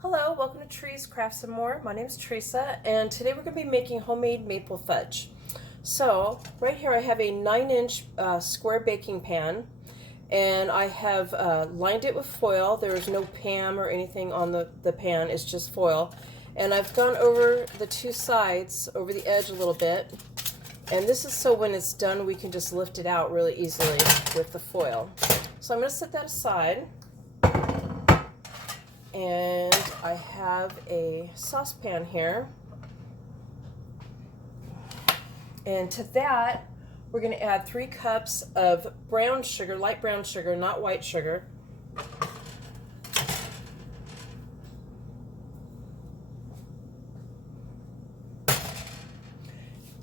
Hello, welcome to Trees Craft Some More. My name is Teresa, and today we're going to be making homemade maple fudge. So, right here I have a 9-inch square baking pan, and I have lined it with foil. There is no Pam or anything on the pan, it's just foil. And I've gone over the two sides, over the edge a little bit, and this is so when it's done we can just lift it out really easily with the foil. So I'm going to set that aside. And I have a saucepan here, and to that we're going to add 3 cups of brown sugar, light brown sugar, not white sugar.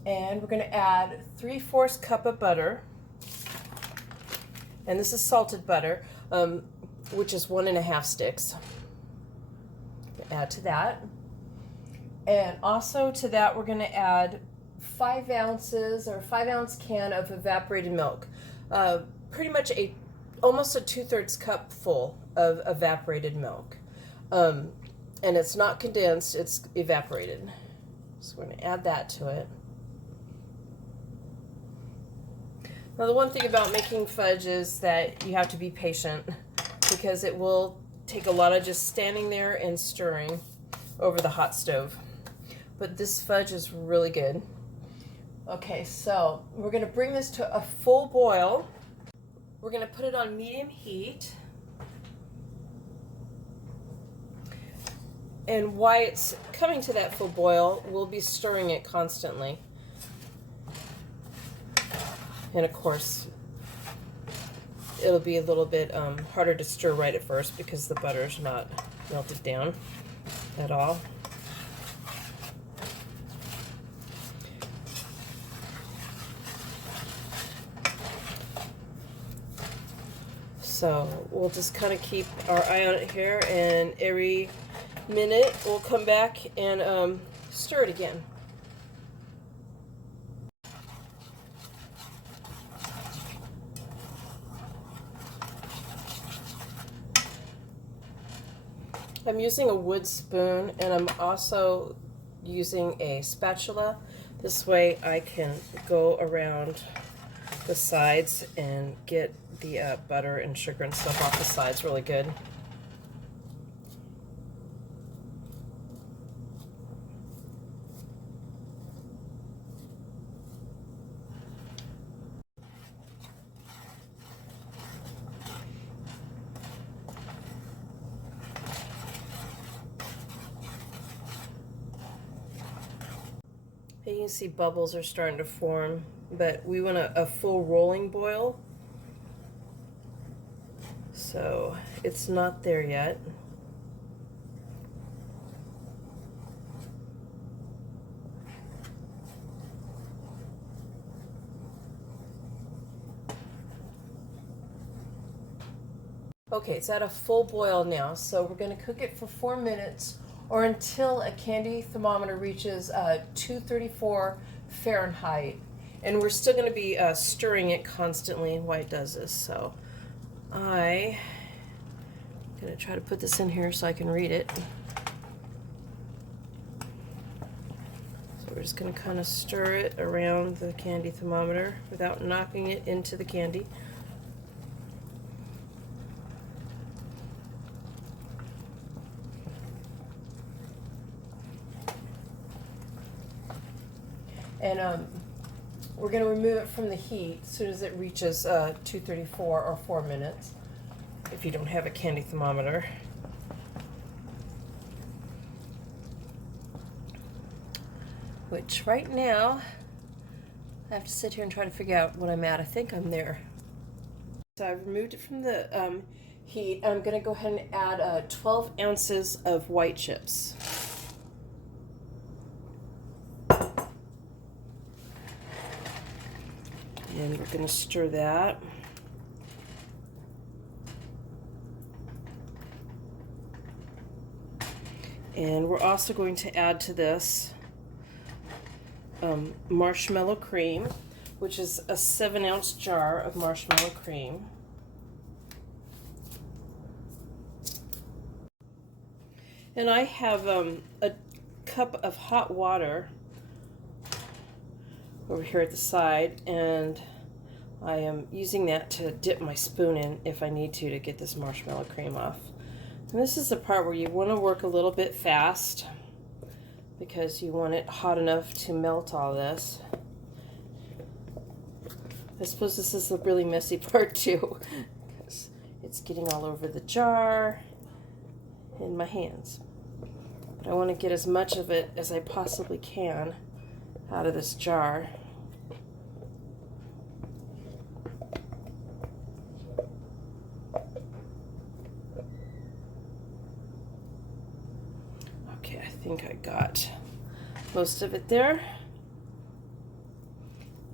And we're going to add 3/4 cup of butter, and this is salted butter, which is 1.5 sticks. Add to that, and also to that we're going to add 5 ounces or 5-ounce can of evaporated milk, pretty much almost a 2/3 cup full of evaporated milk, and it's not condensed, it's evaporated. So we're going to add that to it. Now the one thing about making fudge is that you have to be patient, because it will take a lot of just standing there and stirring over the hot stove. But this fudge is really good. Okay, so we're going to bring this to a full boil. We're going to put it on medium heat. And while it's coming to that full boil, we'll be stirring it constantly. And of course, it'll be a little bit harder to stir right at first because the butter's not melted down at all. So we'll just kind of keep our eye on it here, and every minute we'll come back and stir it again. I'm using a wood spoon, and I'm also using a spatula. This way I can go around the sides and get the butter and sugar and stuff off the sides really good. You can see bubbles are starting to form, but we want a full rolling boil, so it's not there yet. Okay, it's at a full boil now, so we're going to cook it for 4 minutes, or until a candy thermometer reaches 234 Fahrenheit. And we're still going to be stirring it constantly while it does this. So I'm going to try to put this in here so I can read it. So we're just going to kind of stir it around the candy thermometer without knocking it into the candy. And we're going to remove it from the heat as soon as it reaches 234 or 4 minutes, if you don't have a candy thermometer. Which right now, I have to sit here and try to figure out what I'm at. I think I'm there. So I've removed it from the heat. I'm going to go ahead and add 12 ounces of white chips. And we're going to stir that. And we're also going to add to this marshmallow cream, which is a 7-ounce jar of marshmallow cream. And I have a cup of hot water over here at the side, and I am using that to dip my spoon in if I need to get this marshmallow cream off. And this is the part where you want to work a little bit fast because you want it hot enough to melt all this. I suppose this is the really messy part too, because it's getting all over the jar in my hands. But I want to get as much of it as I possibly can out of this jar. Okay, I think I got most of it there.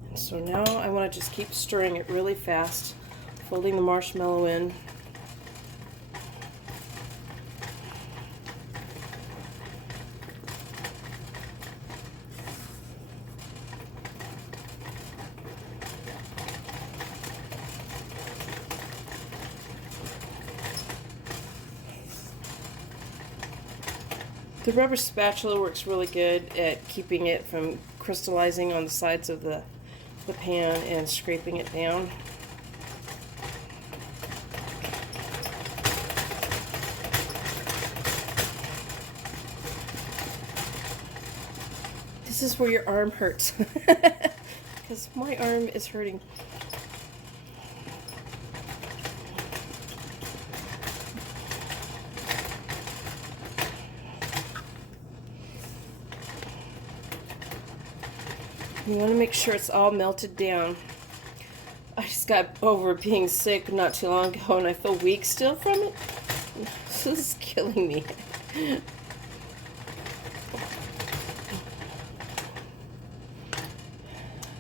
And so now I want to just keep stirring it really fast, folding the marshmallow in. The rubber spatula works really good at keeping it from crystallizing on the sides of the pan and scraping it down. This is where your arm hurts, because my arm is hurting. You want to make sure it's all melted down. I just got over being sick not too long ago, and I feel weak still from it. This is killing me.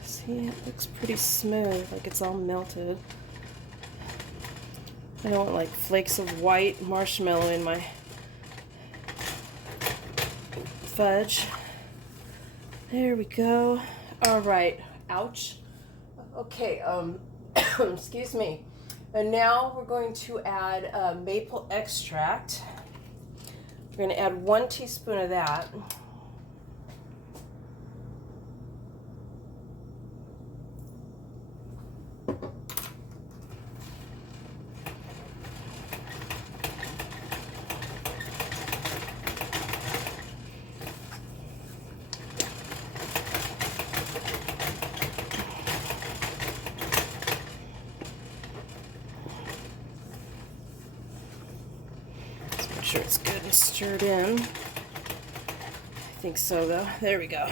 See, it looks pretty smooth, like it's all melted. I don't want like flakes of white marshmallow in my fudge. There we go. All right. Ouch. Okay. Excuse me. And now we're going to add maple extract. We're going to add 1 teaspoon of that. Make sure it's good and stirred in. I think so though. There we go.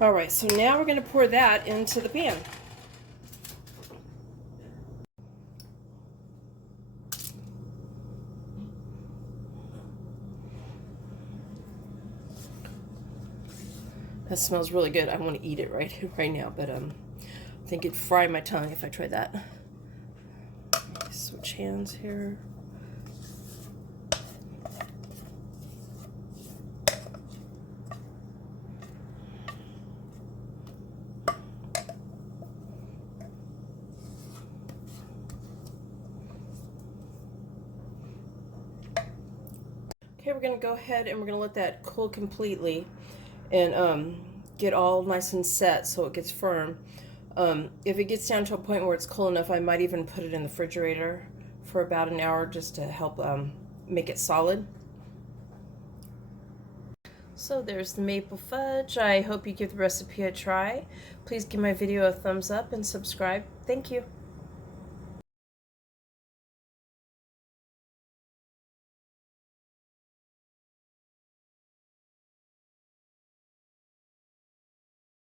All right, so now we're going to pour that into the pan. That smells really good. I want to eat it right now, but I think it'd fry my tongue if I tried that. Switch hands here. Okay, we're going to go ahead and we're going to let that cool completely and get all nice and set so it gets firm. If it gets down to a point where it's cool enough, I might even put it in the refrigerator for about an hour just to help make it solid. So there's the maple fudge. I hope you give the recipe a try. Please give my video a thumbs up and subscribe. Thank you.